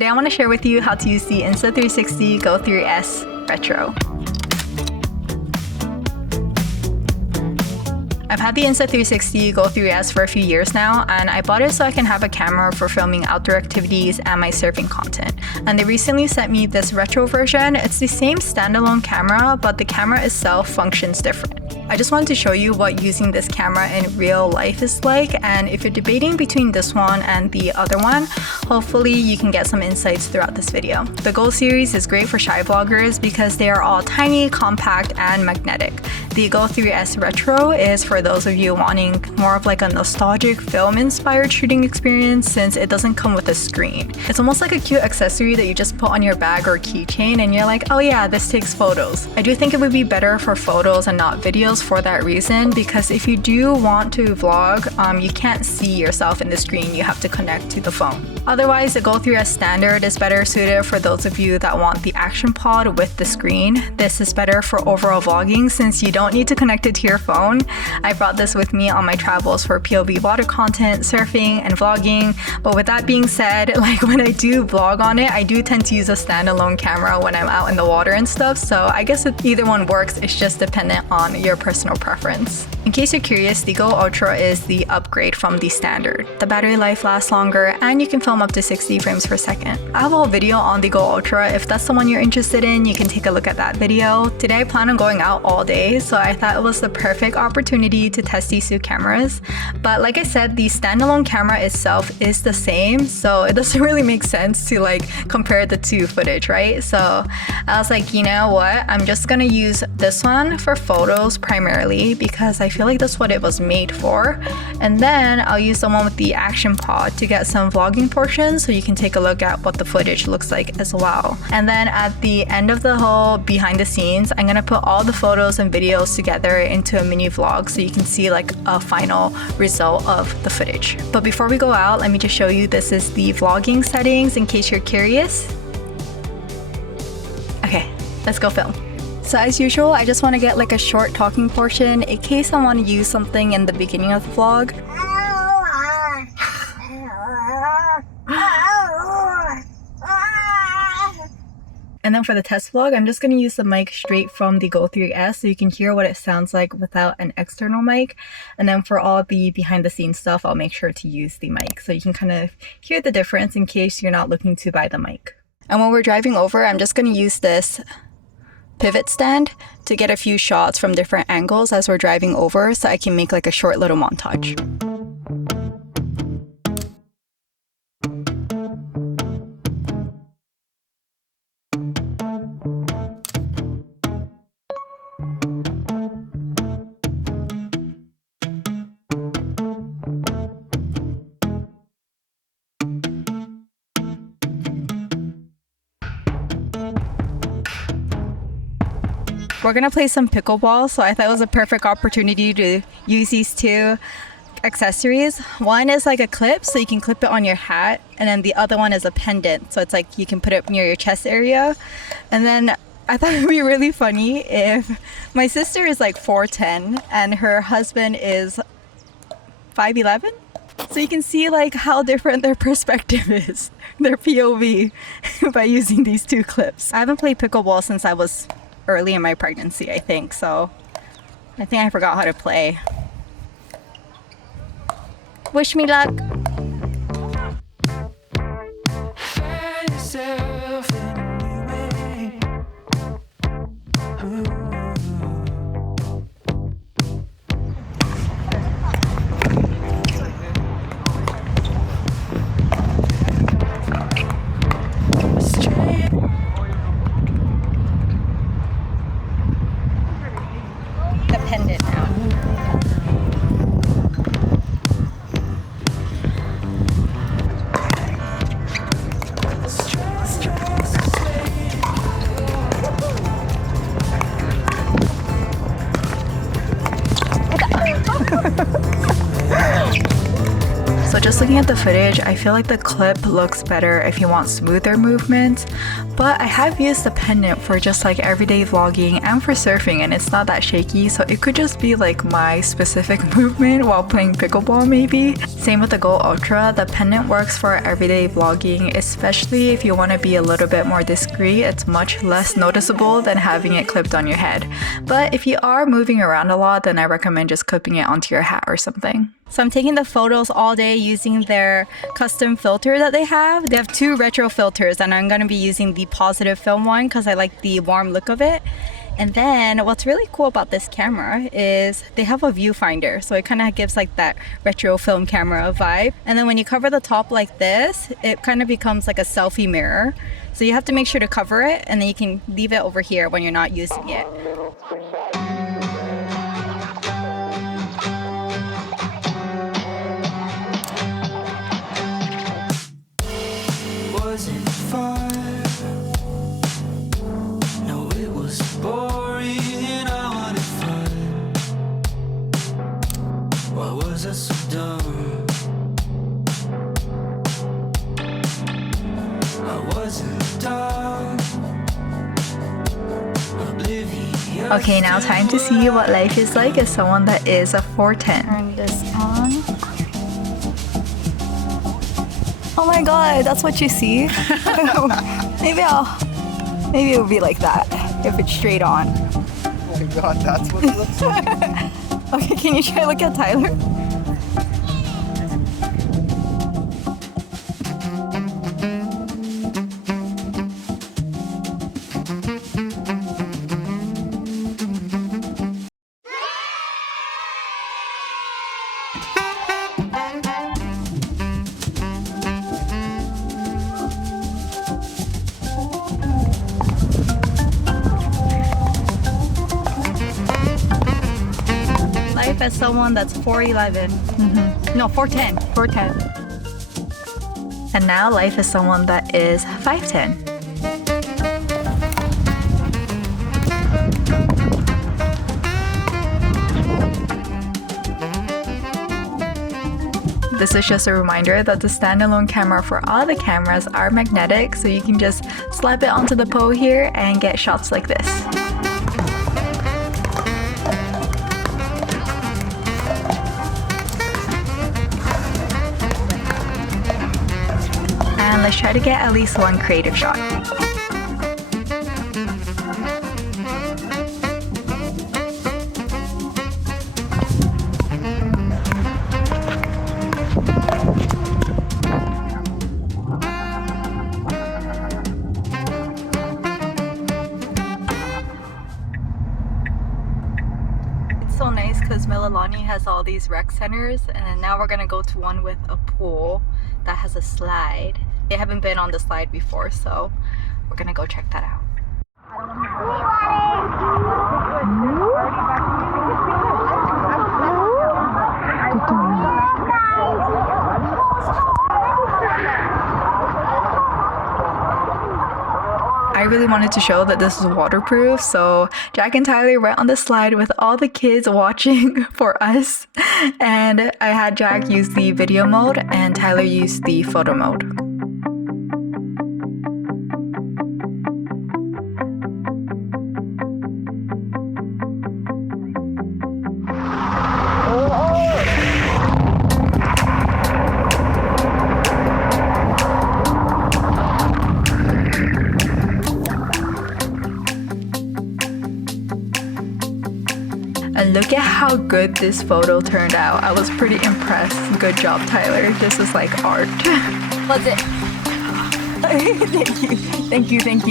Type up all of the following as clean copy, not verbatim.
Today I want to share with you how to use the Insta360 Go 3S Retro. I've had the Insta360 Go 3S for a few years now, and I bought it so I can have a camera for filming outdoor activities and my surfing content. And they recently sent me this retro version. It's the same standalone camera, but the camera itself functions different. I just wanted to show you what using this camera in real life is like, and if you're debating between this one and the other one, hopefully you can get some insights throughout this video. The Go series is great for shy vloggers because they are all tiny, compact, and magnetic. The Go 3S Retro is for those of you wanting more of like a nostalgic film-inspired shooting experience since it doesn't come with a screen. It's almost like a cute accessory that you just put on your bag or keychain and you're like, oh yeah, this takes photos. I do think it would be better for photos and not videos for that reason, because if you do want to vlog, you can't see yourself in the screen, you have to connect to the phone. Otherwise, the Go 3S Standard is better suited for those of you that want the action pod with the screen. This is better for overall vlogging since you don't need to connect it to your phone. I brought this with me on my travels for POV water content, surfing, and vlogging. But with that being said, like when I do vlog on it, I do tend to use a standalone camera when I'm out in the water and stuff. So I guess if either one works, it's just dependent on your personal preference. In case you're curious, the Go Ultra is the upgrade from the Standard. The battery life lasts longer and you can film up to 60 frames per second. I have a whole video on the Go Ultra. If that's the one you're interested in, you can take a look at that video. Today I plan on going out all day, so I thought it was the perfect opportunity to test these two cameras. But like I said, the standalone camera itself is the same, so it doesn't really make sense to like compare the two footage, right? So I was like, you know what? I'm just gonna use this one for photos primarily because I feel like that's what it was made for. And then I'll use the one with the action pod to get some vlogging portions so you can take a look at what the footage looks like as well. And then at the end of the whole behind the scenes, I'm gonna put all the photos and videos together into a mini vlog so you can see like a final result of the footage. But before we go out, let me just show you this is the vlogging settings in case you're curious. Okay, let's go film. So as usual, I just want to get like a short talking portion in case I want to use something in the beginning of the vlog. And then for the test vlog, I'm just going to use the mic straight from the Go 3S so you can hear what it sounds like without an external mic. And then for all the behind the scenes stuff, I'll make sure to use the mic so you can kind of hear the difference in case you're not looking to buy the mic. And when we're driving over, I'm just going to use this pivot stand to get a few shots from different angles as we're driving over so I can make like a short little montage. We're gonna play some pickleball, so I thought it was a perfect opportunity to use these two accessories. One is like a clip, so you can clip it on your hat, and then the other one is a pendant, so it's like you can put it near your chest area. And then I thought it would be really funny if my sister is like 4'10" and her husband is 5'11", so you can see like how different their perspective is, their POV, by using these two clips. I haven't played pickleball since I was early in my pregnancy, I think, so I think I forgot how to play. Wish me luck! looking at the footage, I feel like the clip looks better if you want smoother movements, but I have used the pendant for just like everyday vlogging and for surfing, and it's not that shaky, so it could just be like my specific movement while playing pickleball maybe. Same with the Go Ultra, the pendant works for everyday vlogging, especially if you want to be a little bit more discreet. It's much less noticeable than having it clipped on your head. But if you are moving around a lot, then I recommend just clipping it onto your hat or something. So I'm taking the photos all day using their custom filter that they have. They have 2 retro filters, and I'm going to be using the positive film one because I like the warm look of it. And then what's really cool about this camera is they have a viewfinder, so it kind of gives like that retro film camera vibe. And then when you cover the top like this, it kind of becomes like a selfie mirror. So you have to make sure to cover it, and then you can leave it over here when you're not using it. Wasn't fun. No, it was boring and I wanted fun. Why was I so dumb? I wasn't dumb. Oblivious. Okay, now time to see what life is like as someone that is a 410. Turn this on. Oh my god, that's what you see? Maybe it would be like that if it's straight on. Oh my god, that's what it looks like. Okay, can you try to look at Tyler? Life as someone that's 4'11". No, 4'10". 4'10". And now life as someone that is 5'10". This is just a reminder that the standalone camera for all the cameras are magnetic, so you can just slap it onto the pole here and get shots like this. And let's try to get at least one creative shot. It's so nice because Mililani has all these rec centers, and now we're gonna go to one with a pool that has a slide. They haven't been on the slide before, so we're gonna go check that out. I really wanted to show that this is waterproof, so Jack and Tyler went on the slide with all the kids watching for us, and I had Jack use the video mode and Tyler used the photo mode. And look at how good this photo turned out. I was pretty impressed. Good job, Tyler. This is like art. What's it? Thank you. Thank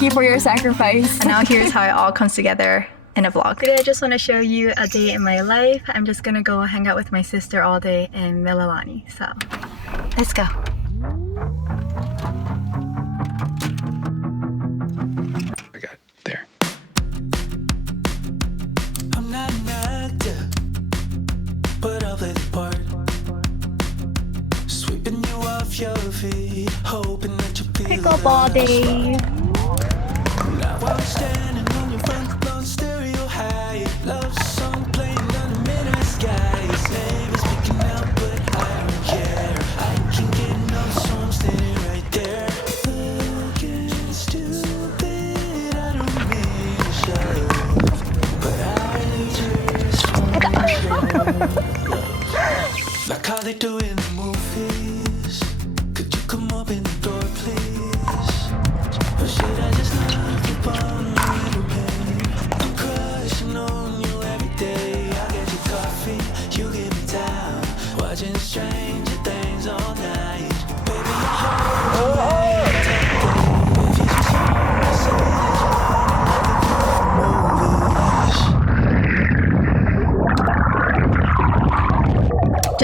you for your sacrifice. And now here's how it all comes together in a vlog. Today I just want to show you a day in my life. I'm just gonna go hang out with my sister all day in Mililani. So let's go. I got it. There. I'm not an actor, but I'll play the part. Sweeping you off your feet, hoping that you feel Pickleball day. Now I'm standing on your front lawn, stereo high. Love song playing under midnight sky. His name is speaking out, but I don't care.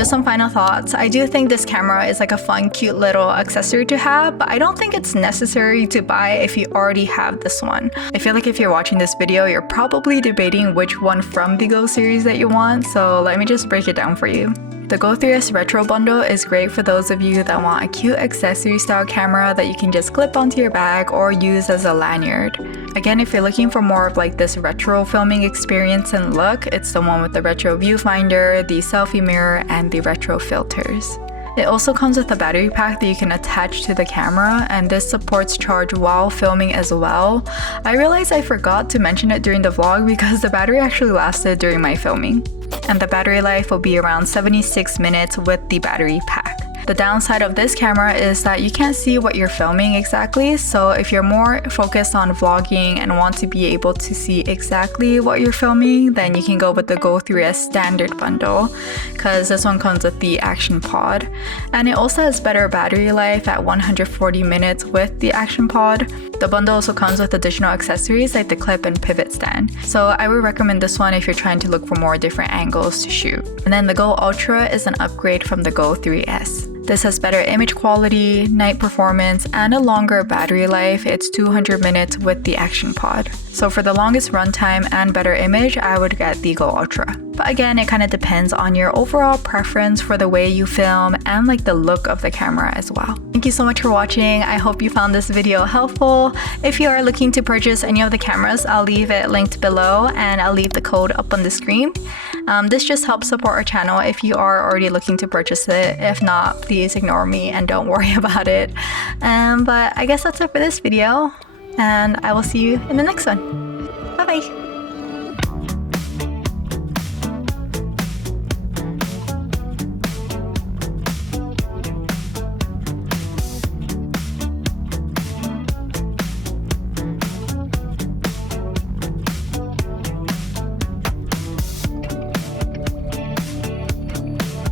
just some final thoughts. I do think this camera is like a fun, cute little accessory to have, but I don't think it's necessary to buy if you already have this one. I feel like if you're watching this video, you're probably debating which one from the Go series that you want, so let me just break it down for you. The Go 3S Retro Bundle is great for those of you that want a cute accessory style camera that you can just clip onto your bag or use as a lanyard. Again, if you're looking for more of like this retro filming experience and look, it's the one with the retro viewfinder, the selfie mirror, and the retro filters. It also comes with a battery pack that you can attach to the camera, and this supports charge while filming as well. I realized I forgot to mention it during the vlog because the battery actually lasted during my filming. And the battery life will be around 76 minutes with the battery pack. The downside of this camera is that you can't see what you're filming exactly, so if you're more focused on vlogging and want to be able to see exactly what you're filming, then you can go with the Go 3S Standard Bundle, because this one comes with the Action Pod. And it also has better battery life at 140 minutes with the Action Pod. The bundle also comes with additional accessories like the clip and pivot stand. So I would recommend this one if you're trying to look for more different angles to shoot. And then the Go Ultra is an upgrade from the Go 3S. This has better image quality, night performance, and a longer battery life. It's 200 minutes with the Action Pod. So for the longest runtime and better image, I would get the Go Ultra. But again, it kind of depends on your overall preference for the way you film and like the look of the camera as well. Thank you so much for watching. I hope you found this video helpful. If you are looking to purchase any of the cameras, I'll leave it linked below and I'll leave the code up on the screen. This just helps support our channel if you are already looking to purchase it. If not, please ignore me and don't worry about it. But I guess that's it for this video, and I will see you in the next one. Bye bye!